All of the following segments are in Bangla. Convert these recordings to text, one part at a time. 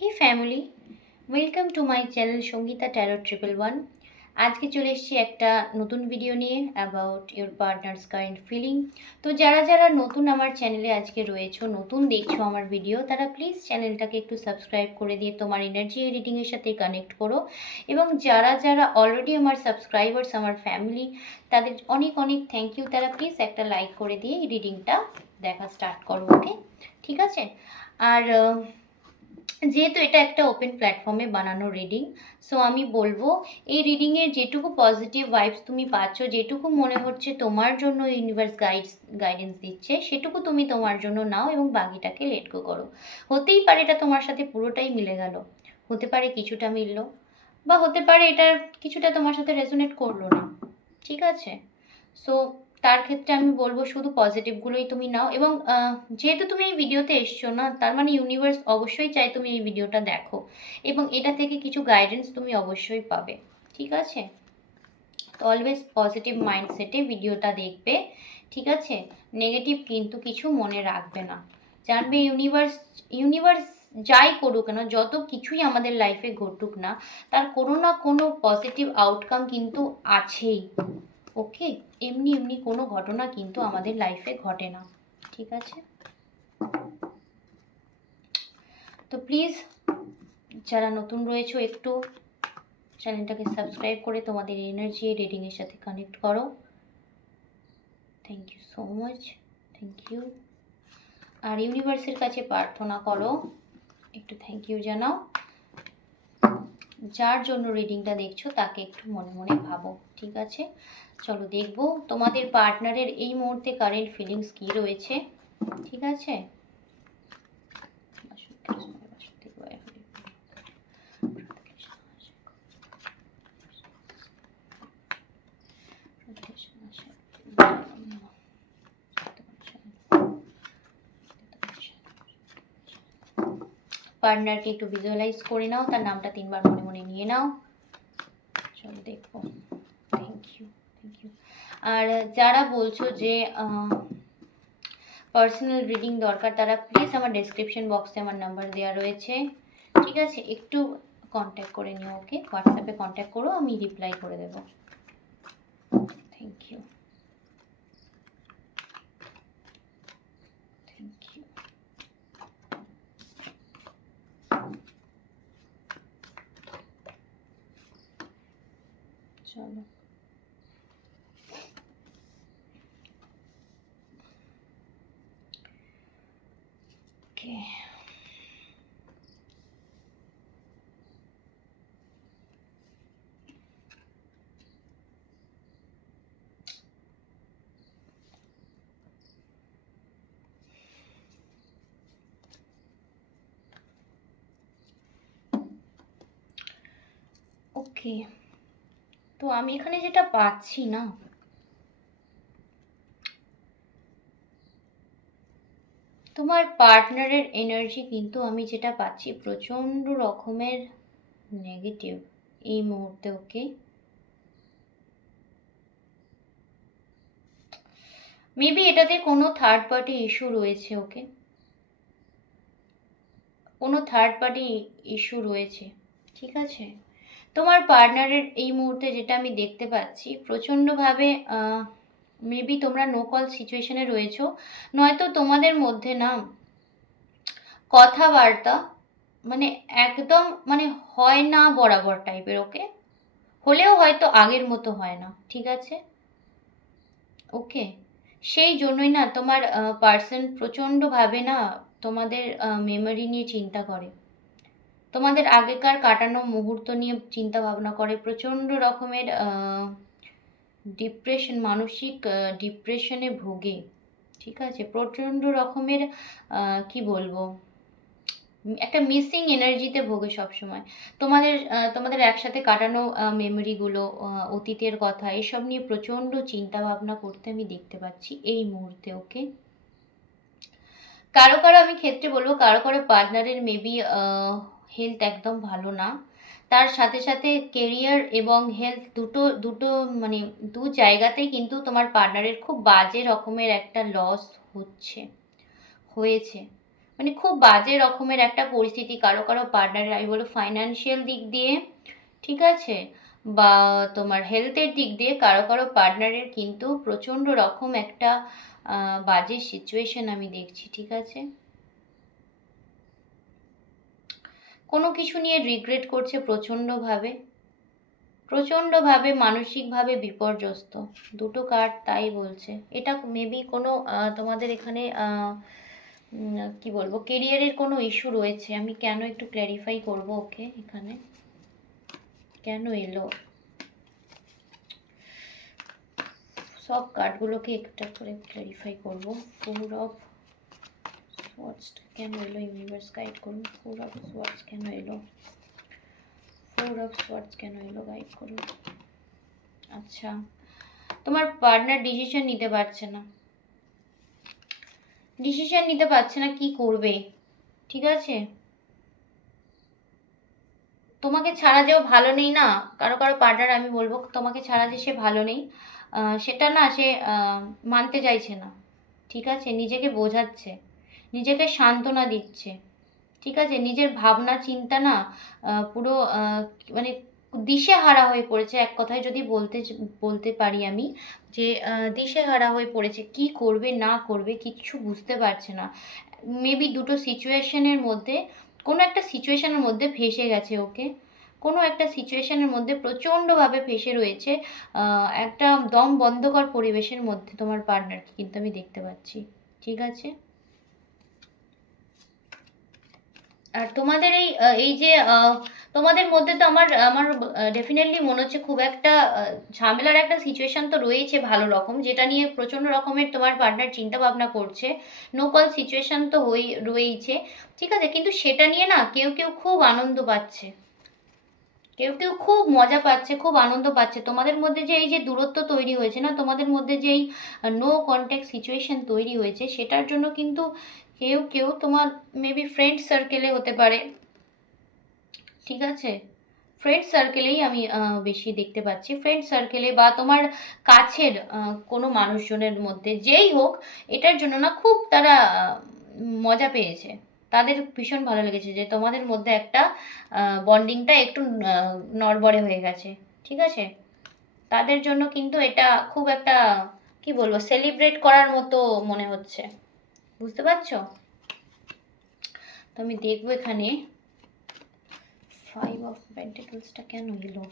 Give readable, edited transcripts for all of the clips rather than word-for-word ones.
Hey family, welcome to my channel Sangeeta tarot 111। আজকে চলে এসেছি একটা নতুন ভিডিও নিয়ে about your partner's current feeling. তো যারা যারা নতুন আমার চ্যানেলে আজকে রয়েছো, নতুন দেখছো আমার ভিডিও, তারা প্লিজ চ্যানেলটাকে একটু সাবস্ক্রাইব করে দিয়ে তোমার এনার্জি রিডিংয়ের সাথে কানেক্ট করো। এবং যারা যারা অলরেডি আমার সাবস্ক্রাইবার্স, আমার ফ্যামিলি, তাদের অনেক অনেক থ্যাংক ইউ। তারা প্লিজ একটা লাইক করে দিয়ে এই রিডিংটা দেখা স্টার্ট করো। ওকে, ঠিক আছে। আর যেহেতু এটা একটা ওপেন প্ল্যাটফর্মে বানানো রিডিং, সো আমি বলবো এই রিডিংয়ের যেটুকু পজিটিভ ভাইবস তুমি পাচ্ছ, যেটুকু মনে হচ্ছে তোমার জন্য ইউনিভার্স গাইডেন্স দিচ্ছে, সেটুকু তুমি তোমার জন্য নাও এবং বাকিটাকে লেট গো করো। হতেই পারে এটা তোমার সাথে পুরোটাই মিলে গেল, হতে পারে কিছুটা মিললো, বা হতে পারে এটার কিছুটা তোমার সাথে রেজোনেট করলো না। ঠিক আছে, সো তার ক্ষেত্রে আমি বলবো শুধু পজিটিভগুলোই তুমি নাও। এবং যেহেতু তুমি এই ভিডিওতে এসছো না, তার মানে ইউনিভার্স অবশ্যই চাই তুমি এই ভিডিওটা দেখো এবং এটা থেকে কিছু গাইডেন্স তুমি অবশ্যই পাবে। ঠিক আছে, তো অলওয়েজ পজিটিভ মাইন্ডসেটে ভিডিওটা দেখবে। ঠিক আছে, নেগেটিভ কিন্তু কিছু মনে রাখবে না। জানবে ইউনিভার্স ইউনিভার্স যাই করুক না, যত কিছুই আমাদের লাইফে ঘটুক না, তার কোনো না কোনো পজিটিভ আউটকাম কিন্তু আছেই। ওকে, এমনি এমনি কোনো ঘটনা কিন্তু আমাদের লাইফে ঘটে না। ঠিক আছে, তো প্লিজ যারা নতুন রয়েছে একটু চ্যানেলটাকে সাবস্ক্রাইব করে তোমাদের এনার্জি রিডিংয়ের সাথে কানেক্ট করো। Thank you so much, thank you. আর ইউনিভার্সের কাছে প্রার্থনা করো, একটু থ্যাংক ইউ জানাও। যার জন্য রিডিংটা দেখছো তাকে একটু মনে মনে ভাবো। ঠিক আছে, চলো দেখবো তোমাদের পার্টনারের এই মুহূর্তে কারেন্ট ফিলিংস কি রয়েছে। ঠিক আছে, পার্টনারকে একটু ভিজুয়ালাইজ করে নাও, তার নামটা 3বার মনে মনে নিয়ে নাও। চলো দেখবো। Thank you, thank you. আর যারা বলছো যে পার্সোনাল রিডিং দরকার, তারা প্লিজ আমার ডেসক্রিপশন বক্সে আমার নাম্বার দেওয়া রয়েছে। ঠিক আছে, একটু কন্ট্যাক্ট করে নিও। ওকে, হোয়াটসঅ্যাপে কন্ট্যাক্ট করো, আমি রিপ্লাই করে দেবো। Thank you, thank you. চলো, ওকে। ওকে, তো আমি এখানে যেটা পাচ্ছি না, তোমার পার্টনারের এনার্জি কিন্তু আমি যেটা পাচ্ছি প্রচণ্ড রকমের নেগেটিভ এই মুহূর্তে। ওকে, মেবি এটাতে কোনো থার্ড পার্টি ইস্যু রয়েছে। ওকে, কোনো থার্ড পার্টি ইস্যু রয়েছে। ঠিক আছে, তোমার পার্টনারের এই মুহূর্তে যেটা আমি দেখতে পাচ্ছি, প্রচণ্ডভাবে মেবি তোমরা নো কল সিচুয়েশনে রয়েছো, নয়তো তোমাদের মধ্যে না কথাবার্তা মানে একদম মানে হয় না বরাবর টাইপের। ওকে, হলেও হয়তো আগের মতো হয় না। ঠিক আছে, ওকে, সেই জন্যই না তোমার পার্সন প্রচণ্ডভাবে না তোমাদের মেমোরি নিয়ে চিন্তা করে, তোমাদের আগেকার কাটানো মুহূর্ত নিয়ে চিন্তা ভাবনা করে, প্রচণ্ড রকমের ডিপ্রেশন, মানসিক ডিপ্রেশনে ভোগে। ঠিক আছে, প্রচণ্ড রকমের কি বলবো, একটা মিসিং এনার্জিতে ভোগে সবসময়। তোমাদের একসাথে কাটানো মেমোরিগুলো, অতীতের কথা, এসব নিয়ে প্রচণ্ড চিন্তা ভাবনা করতে আমি দেখতে পাচ্ছি এই মুহূর্তে। ওকে, কারো কারো আমি ক্ষেত্রে বলবো, কারো কারো পার্টনারের মেবি হেলথ একদম ভালো না, তার সাথে সাথে কেরিয়ার এবং হেলথ দুটো দুটো মানে দু জায়গাতেই কিন্তু তোমার পার্টনারের খুব বাজে রকমের একটা লস হয়েছে। মানে খুব বাজে রকমের একটা পরিস্থিতি কারো কারো পার্টনারের, আমি বলবো ফাইন্যান্সিয়াল দিক দিয়ে, ঠিক আছে, বা তোমার হেলথের দিক দিয়ে কারো কারো পার্টনারের কিন্তু প্রচণ্ড রকম একটা বাজে সিচুয়েশন আমি দেখছি, ঠিক আছে। কোনো কিছু নিয়ে রিগ্রেট করছে প্রচণ্ডভাবে, প্রচণ্ডভাবে মানসিকভাবে বিপর্যস্ত। দুটো কার্ড তাই বলছে। এটা মেবি কোনো তোমাদের এখানে কি বলবো, কেরিয়ারের কোনো ইস্যু রয়েছে। আমি কেন একটু ক্ল্যারিফাই করব, ওকে, এখানে কেন এলো, সব কার্ডগুলোকে একটা করে ক্ল্যারিফাই করব। ফোর অফ সোয়ার্ডস কেন এলো, ইউনিভার্স গাইড করুন। ফোর অফ সোয়ার্ডস কেন এলো, ফোর অফ সোয়ার্ডস কেন এলো, গাইড করুন। আচ্ছা, তোমার পার্টনার ডিসিশন নিতে পারছে না, ডিসিশন নিতে পারছে না কি করবে, ঠিক আছে। তোমাকে ছাড়া যেও ভালো নেই না, কারো কারো পার্টনার আমি বলবো তোমাকে ছাড়া যে সে ভালো নেই, সেটা না সে মানতে চাইছে না, ঠিক আছে। নিজেকে বোঝাচ্ছে, নিজেকে সান্ত্বনা দিচ্ছে, ঠিক আছে। নিজের ভাবনা চিন্তা না পুরো মানে দিশেহারা হয়ে পড়েছে, এক কথায় যদি বলতে পারি আমি, যে দিশেহারা হয়ে পড়েছে, কি করবে না করবে কিচ্ছু বুঝতে পারছে না। মেবি দুটো সিচুয়েশনের মধ্যে, কোনো একটা সিচুয়েশনের মধ্যে ফেঁসে গেছে ওকে, কোনো একটা সিচুয়েশনের মধ্যে প্রচণ্ডভাবে ফেঁসে রয়েছে, একটা দম বন্ধকর পরিবেশের মধ্যে তোমার পার্টনারকে কিন্তু আমি দেখতে পাচ্ছি, ঠিক আছে। আর তোমাদের এই যে তোমাদের মধ্যে তো আমার আমার ডেফিনেটলি মনে হচ্ছে খুব একটা ঝামেলার একটা সিচুয়েশন তো রয়েছে ভালো রকম, যেটা নিয়ে প্রচণ্ড রকমের তোমার পার্টনার চিন্তা ভাবনা করছে। নো কল সিচুয়েশন তো রয়েইছে, ঠিক আছে। কিন্তু সেটা নিয়ে না কেউ কেউ খুব আনন্দ পাচ্ছে, কেউ কেউ খুব মজা পাচ্ছে, খুব আনন্দ পাচ্ছে। তোমাদের মধ্যে যে এই যে দূরত্ব তৈরি হয়েছে না, তোমাদের মধ্যে যে এই নো কন্ট্যাক্ট সিচুয়েশন তৈরি হয়েছে, সেটার জন্য কিন্তু কেউ কেউ তোমার মেবি ফ্রেন্ড সার্কেলে হতে পারে, ঠিক আছে। ফ্রেন্ড সার্কেলেই আমি বেশি দেখতে পাচ্ছি, ফ্রেন্ড সার্কেলে বা তোমার কাছের কোনো মানুষজনের মধ্যে যেই হোক, এটার জন্য না খুব তারা মজা পেয়েছে, তাদের ভীষণ ভালো লেগেছে যে তোমাদের মধ্যে একটা বন্ডিংটা একটু নড়বড়ে হয়ে গেছে, ঠিক আছে। তাদের জন্য কিন্তু এটা খুব একটা কি বলবো সেলিব্রেট করার মতো মনে হচ্ছে, বুঝতে পারছো। তো আমি দেখবো এখানে ফাইভ অফ পেন্টিকলসটা কেন এলো,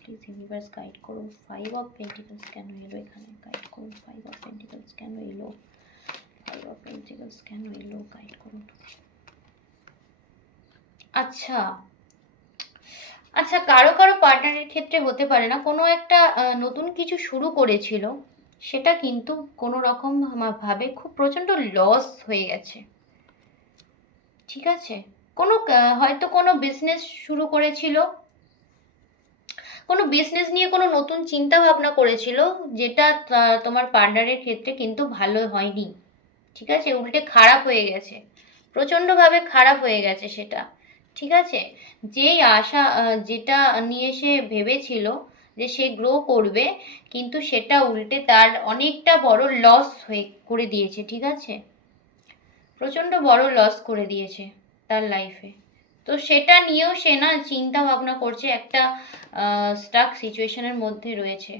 প্লিজ ইউনিভার্স গাইড করুন। ফাইভ অফ পেন্টিকলস কেন এলো এখানে, গাইড করুন। ফাইভ অফ পেন্টিকলস কেন এলো, ফাইভ অফ পেন্টিকলস কেন এলো, গাইড করুন। আচ্ছা আচ্ছা, কারো কারো পার্টনারের ক্ষেত্রে হতে পারে না, কোনো একটা নতুন কিছু শুরু করেছিল, সেটা কিন্তু কোনো রকম ভাবে খুব প্রচণ্ড লস হয়ে গেছে, ঠিক আছে। কোনো হয়তো কোনো বিজনেস শুরু করেছিল, কোনো বিজনেস নিয়ে কোনো নতুন চিন্তা ভাবনা করেছিল, যেটা তোমার পার্টনারের ক্ষেত্রে কিন্তু ভালো হয়নি, ঠিক আছে, উল্টে খারাপ হয়ে গেছে, প্রচণ্ডভাবে খারাপ হয়ে গেছে সেটা, ঠিক আছে। যেই আশা যেটা নিয়ে সে ভেবেছিল যে সে গ্রো করবে, কিন্তু সেটা উল্টে তার অনেকটা বড় লস হয়ে করে দিয়েছে, ঠিক আছে। প্রচণ্ড বড় লস করে দিয়েছে তার লাইফে। তো সেটা নিয়েও সে না চিন্তা ভাবনা করছে, একটা স্টাক সিচুয়েশনের মধ্যে রয়েছে,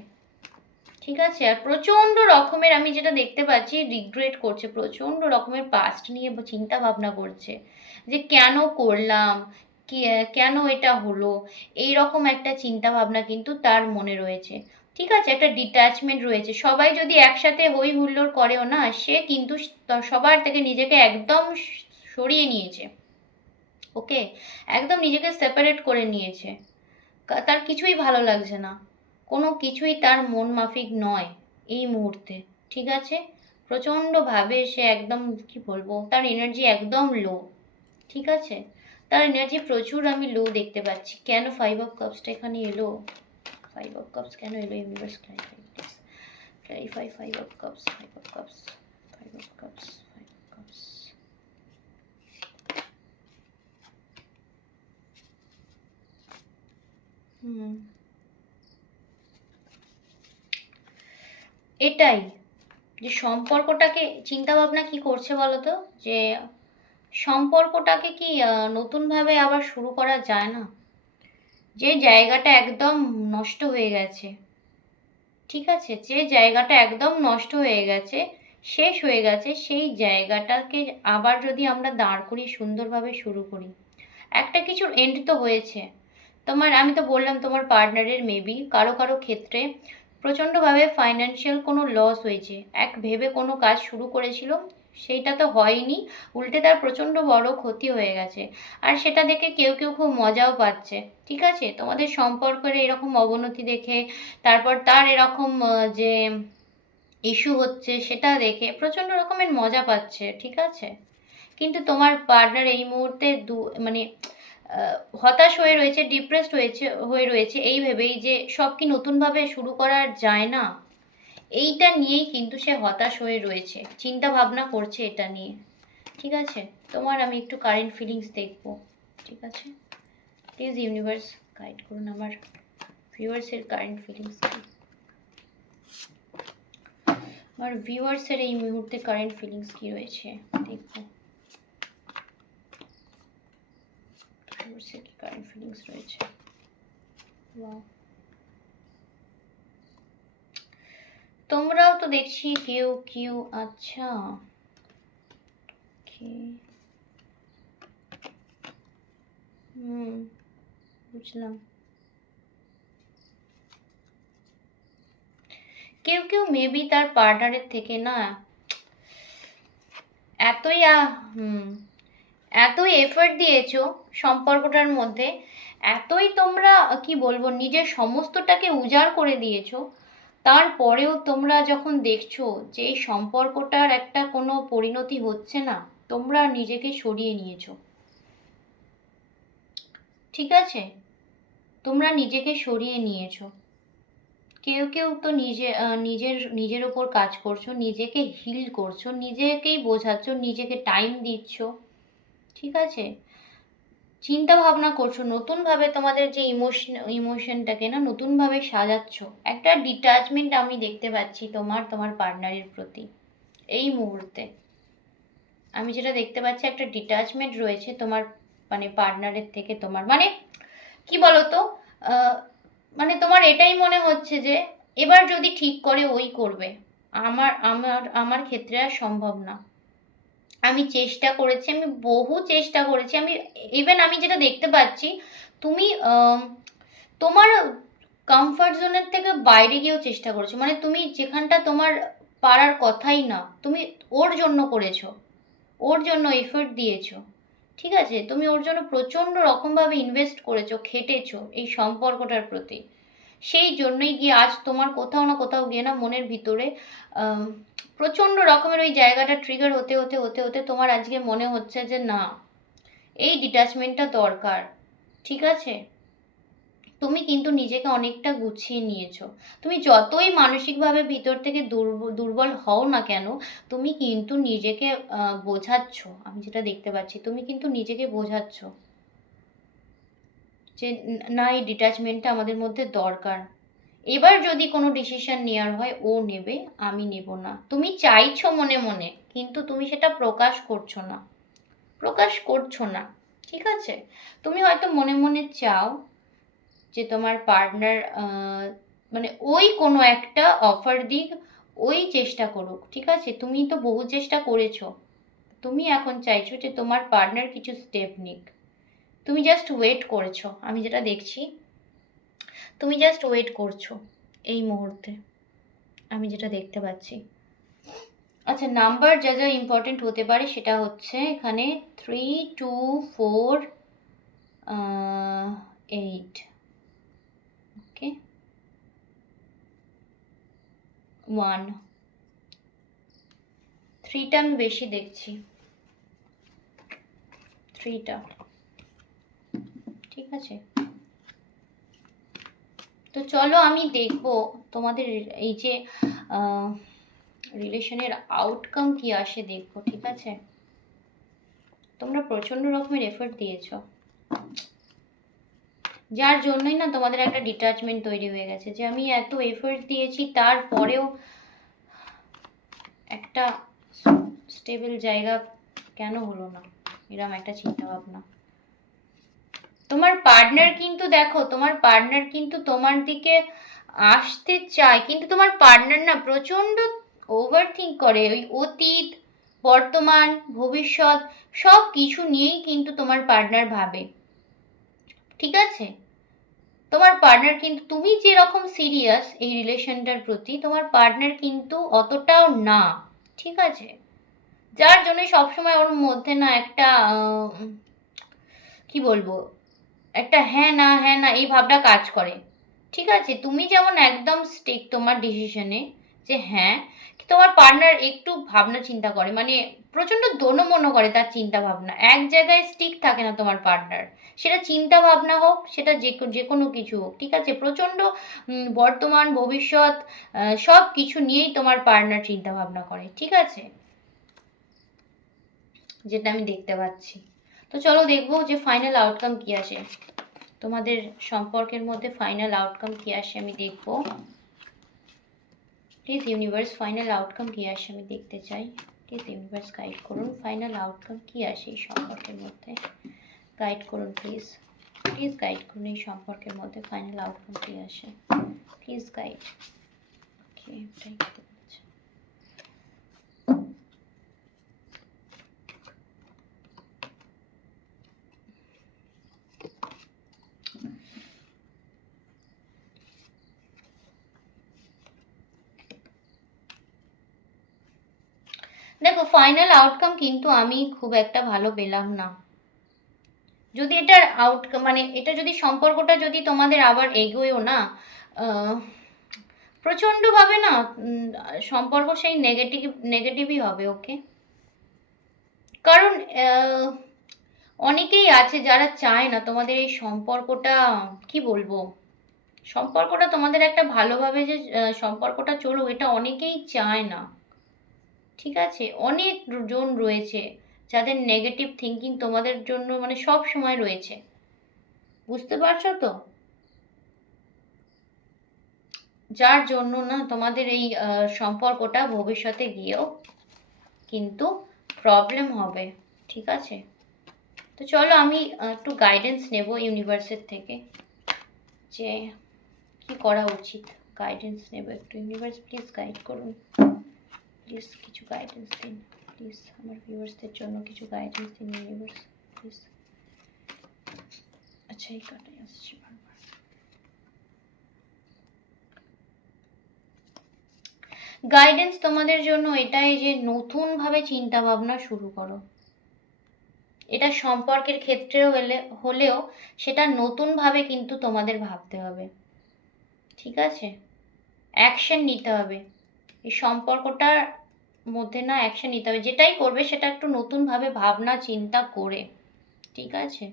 ঠিক আছে। আর প্রচণ্ড রকমের আমি যেটা দেখতে পাচ্ছি রিগ্রেট করছে, প্রচণ্ড রকমের পাস্ট নিয়ে চিন্তা ভাবনা করছে, যে কেন করলাম, কেন এটা হলো, এই রকম একটা চিন্তা ভাবনা কিন্তু তার মনে রয়েছে, ঠিক আছে। একটা ডিট্যাচমেন্ট রয়েছে, সবাই যদি একসাথে হই হুল্লোড় করেও না, সে কিন্তু সবার থেকে নিজেকে একদম সরিয়ে নিয়েছে, ওকে, একদম নিজেকে সেপারেট করে নিয়েছে। তার কিছুই ভালো লাগছে না, কোনো কিছুই তার মন মাফিক নয় এই মুহূর্তে, ঠিক আছে। প্রচণ্ডভাবে সে একদম কি বলবো, তার এনার্জি একদম লো, ঠিক আছে। তার এনার্জি প্রচুর আমি লো দেখতে পাচ্ছি। কেন ফাইভ অফ কাপসটা এখানে এলো, ফাইভ অফ কাপস কেন এলো, universe clarify please, clarify five of cups, five of cups, five of cups, five of cups. এটাই যে সম্পর্কটাকে চিন্তা ভাবনা কি করছে বলো তো, যে সম্পর্কটাকে কি নতুনভাবে আবার শুরু করা যায় না? যে জায়গাটা একদম নষ্ট হয়ে গেছে, ঠিক আছে, যে জায়গাটা একদম নষ্ট হয়ে গেছে, শেষ হয়ে গেছে, সেই জায়গাটাকে আবার যদি আমরা দাঁড় করিয়ে সুন্দরভাবে শুরু করি। একটা কিছুর এন্ড তো হয়েছে। তোমার, আমি তো বললাম তোমার পার্টনারের মেবি কারো কারো ক্ষেত্রে প্রচণ্ডভাবে ফাইন্যান্সিয়াল কোনো লস হয়েছে। এক ভেবে কোনো কাজ শুরু করেছিল, সেইটা তো হয়নি, উল্টে তার প্রচণ্ড বড় ক্ষতি হয়ে গেছে। আর সেটা দেখে কেউ কেউ খুব মজাও পাচ্ছে, ঠিক আছে, তোমাদের সম্পর্কের এরকম অবনতি দেখে, তারপর তার এরকম যে ইস্যু হচ্ছে সেটা দেখে প্রচণ্ড রকমের মজা পাচ্ছে, ঠিক আছে। কিন্তু তোমার পার্টনার এই মুহূর্তে মানে হতাশ হয়ে রয়েছে, ডিপ্রেসড হয়ে রয়েছে এই ভেবেই যে সব কি নতুনভাবে শুরু করা যায় না, এইটা নিয়েই কিন্তু সে হতাশ হয়ে রয়েছে, চিন্তা ভাবনা করছে এটা নিয়ে, ঠিক আছে। তোমার আমি একটু কারেন্ট ফিলিংস দেখবো, ঠিক আছে। প্লিজ ইউনিভার্স গাইড করুন আমার ভিউয়ার্সের কারেন্ট ফিলিংস কি, আমার ভিউয়ার্সের এই মুহূর্তে কারেন্ট ফিলিংস কি রয়েছে দেখবো। ভিউয়ার্সের কি কারেন্ট ফিলিংস রয়েছে। ওয়াও, তোমরাও তো দেখছি কেউ কেউ, আচ্ছা বুঝলাম। কেউ কেউ মেবি তার পার্টনারের থেকে না এতই এতই এফর্ট দিয়েছো সম্পর্কটার মধ্যে, এতই তোমরা কি বলবো নিজের সমস্তটাকে উজাড় করে দিয়েছো, তারপরেও তোমরা যখন দেখছো যে এই সম্পর্কটার একটা কোনো পরিণতি হচ্ছে না, তোমরা নিজেকে সরিয়ে নিয়েছো, ঠিক আছে, তোমরা নিজেকে সরিয়ে নিয়েছো। কেউ কেউ তো নিজের নিজের ওপর কাজ করছো, নিজেকে হিল করছো, নিজেকেই বোঝাচ্ছ, নিজেকে টাইম দিচ্ছ, ঠিক আছে, চিন্তা ভাবনা করছো নতুনভাবে, তোমাদের যে ইমোশনটাকে না নতুনভাবে সাজাচ্ছ। একটা ডিটাচমেন্ট আমি দেখতে পাচ্ছি তোমার পার্টনারের প্রতি এই মুহূর্তে। আমি যেটা দেখতে পাচ্ছি একটা ডিটাচমেন্ট রয়েছে তোমার মানে পার্টনারের থেকে, তোমার মানে কি বলতো, মানে তোমার এটাই মনে হচ্ছে যে এবার যদি ঠিক করে ওই করবে, আমার আমার আমার ক্ষেত্রে আর সম্ভব না। আমি চেষ্টা করেছি, আমি বহু চেষ্টা করেছি, আমি ইভেন আমি যেটা দেখতে পাচ্ছি তুমি তোমার কমফর্ট জোনের থেকে বাইরে গিয়েও চেষ্টা করেছো, মানে তুমি যেখানটা তোমার পারার কথাই না, তুমি ওর জন্য করেছো, ওর জন্য এফোর্ট দিয়েছো, ঠিক আছে, তুমি ওর জন্য প্রচণ্ড রকমভাবে ইনভেস্ট করেছো, খেটেছো এই সম্পর্কটার প্রতি। সেই জন্যই গিয়ে আজ তোমার কোথাও না কোথাও গিয়ে না মনের ভিতরে প্রচণ্ড রকমের ওই জায়গাটা ট্রিগার হতে হতে হতে হতে তোমার আজকে মনে হচ্ছে যে না, এই ডিটাচমেন্টটা দরকার, ঠিক আছে। তুমি কিন্তু নিজেকে অনেকটা গুছিয়ে নিয়েছো। তুমি যতই মানসিকভাবে ভিতর থেকে দুর্বল হও না কেন, তুমি কিন্তু নিজেকে বোঝাচ্ছ, আমি যেটা দেখতে পাচ্ছি তুমি কিন্তু নিজেকে বোঝাচ্ছ যে না, এই ডিটাচমেন্টটা আমাদের মধ্যে দরকার। এবার যদি কোনো ডিসিশন নেওয়ার হয় ও নেবে, আমি নেব না। তুমি চাইছো মনে মনে, কিন্তু তুমি সেটা প্রকাশ করছো না, প্রকাশ করছো না, ঠিক আছে। তুমি হয়তো মনে মনে চাও যে তোমার পার্টনার মানে ওই কোনো একটা অফার দিক, ওই চেষ্টা করুক, ঠিক আছে, তুমি তো বহু চেষ্টা করেছো, তুমি এখন চাইছো যে তোমার পার্টনার কিছু স্টেপ নিক, তুমি জাস্ট ওয়েট করেছো, আমি যেটা দেখছি তুমি জাস্ট ওয়েট করছো এই মুহূর্তে, আমি যেটা দেখতে পাচ্ছি। আচ্ছা, নাম্বার যা যা ইম্পর্টেন্ট হতে পারে সেটা হচ্ছে এখানে 3, 2, 4, 8, ওকে, 1, 3টা আমি বেশি দেখছি, 3টা, ঠিক আছে। তো চলো আমি দেখবো তোমাদের এই যে রিলেশনের আউটকাম কি আসে দেখবো, ঠিক আছে। তোমরা প্রচন্ড রকমের এফোর্ট দিয়েছো, যার জন্যই না তোমাদের একটা ডিটাচমেন্ট তৈরি হয়ে গেছে, যে আমি এত এফোর্ট দিয়েছি তারপরেও একটা স্টেবল জায়গা কেন হলো না, এরকম একটা চিন্তা ভাবনা। তোমার পার্টনার কিন্তু দেখো, তোমার পার্টনার কিন্তু তোমার দিকে আসতে চায়, কিন্তু তোমার পার্টনার না প্রচন্ড ওভার থিঙ্ক করে। ওই অতীত, বর্তমান, ভবিষ্যৎ সব কিছু নিয়েই কিন্তু তোমার পার্টনার ভাবে। ঠিক আছে, তোমার পার্টনার কিন্তু, তুমি যেরকম সিরিয়াস এই রিলেশনটার প্রতি, তোমার পার্টনার কিন্তু অতটাও না। ঠিক আছে, যার জন্য সবসময় ওর মধ্যে না একটা কি বলবো, একটা হ্যাঁ না এই ভাবটা কাজ করে। ঠিক আছে, তুমি যেমন একদম স্টিক তোমার ডিসিশনে যে হ্যাঁ, তোমার পার্টনার একটু ভাবনা চিন্তা করে, মানে প্রচন্ড দোনোমনো করে, তার চিন্তা ভাবনা এক জায়গায় স্টিক থাকে না তোমার পার্টনার। সেটা চিন্তা ভাবনা হোক, সেটা যে কোনো কিছু হোক। ঠিক আছে, প্রচন্ড বর্তমান ভবিষ্যৎ সব কিছু নিয়েই তোমার পার্টনার চিন্তা ভাবনা করে। ঠিক আছে, যেটা আমি দেখতে পাচ্ছি। তো চলো দেখবো যে ফাইনাল আউটকাম কি আসে, তোমাদের সম্পর্কের মধ্যে ফাইনাল আউটকাম কি আসে আমি দেখবো। প্লিজ ইউনিভার্স ফাইনাল আউটকাম কি আসে আমি দেখতে চাই। প্লিজ ইউনিভার্স গাইড করুন, ফাইনাল আউটকাম কি আসে এই সম্পর্কের মধ্যে, গাইড করুন প্লিজ। প্লিজ গাইড করুন এই সম্পর্কের মধ্যে ফাইনাল আউটকাম কি আসে, প্লিজ গাইড। ওকে, এটাই করতে পারছি। দেখো ফাইনাল আউটকাম কিন্তু আমি খুব একটা ভালো পেলাম না। যদি এটার আউটকাম, মানে এটা যদি সম্পর্কটা যদি তোমাদের আবার এগোয়ও না, প্রচণ্ডভাবে না সম্পর্ক সেই নেগেটিভই হবে। ওকে, কারণ অনেকেই আছে যারা চায় না তোমাদের এই সম্পর্কটা, কি বলবো, সম্পর্কটা তোমাদের একটা ভালোভাবে যে সম্পর্কটা চলুক, এটা অনেকেই চায় না। ঠিক আছে, অনেক জন রয়েছে যাদের নেগেটিভ থিঙ্কিং তোমাদের জন্য মানে সব সময় রয়েছে, বুঝতে পারছো তো? যার জন্য না তোমাদের এই সম্পর্কটা ভবিষ্যতে গিয়েও কিন্তু প্রবলেম হবে। ঠিক আছে, তো চলো আমি একটু গাইডেন্স নেব ইউনিভার্সের থেকে, যে কি করা উচিত। গাইডেন্স নেব একটু, ইউনিভার্স প্লিজ গাইড করুন, প্লিজ কিছু গাইডেন্স দিন, প্লিজ আমার ভিউয়ার্সদের জন্য কিছু গাইডেন্স দিন ইউনিভার্স প্লিজ। আচ্ছা, এই কাটাই আসছে বারবার। গাইডেন্স তোমাদের জন্য এটাই যে নতুনভাবে চিন্তা ভাবনা শুরু করো। এটা সম্পর্কের ক্ষেত্রেও হলেও সেটা নতুনভাবে কিন্তু তোমাদের ভাবতে হবে। ঠিক আছে, অ্যাকশন নিতে হবে এই সম্পর্কটার মধ্যে, না অ্যাকশন নিতে হবে, যেটাই করবে সেটা একটু নতুনভাবে ভাবনা চিন্তা করে। ঠিক আছে,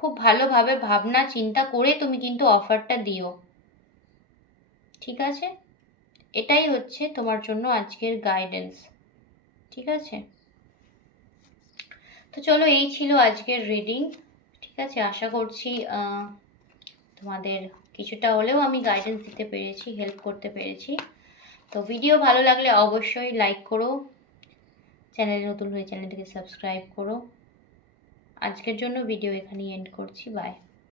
খুব ভালোভাবে ভাবনা চিন্তা করে তুমি কিন্তু অফারটা দিও। ঠিক আছে, এটাই হচ্ছে তোমার জন্য আজকের গাইডেন্স। ঠিক আছে, তো চলো এই ছিল আজকের রিডিং। ঠিক আছে, আশা করছি তোমাদের কিছুটা হলেও আমি গাইডেন্স দিতে পেরেছি, হেল্প করতে পেরেছি। তো ভিডিও ভালো লাগলে অবশ্যই লাইক করো, চ্যানেলে নতুন হয়ে চ্যানেলটিকে সাবস্ক্রাইব করো। আজকের জন্য ভিডিও এখানেই এন্ড করছি, বাই।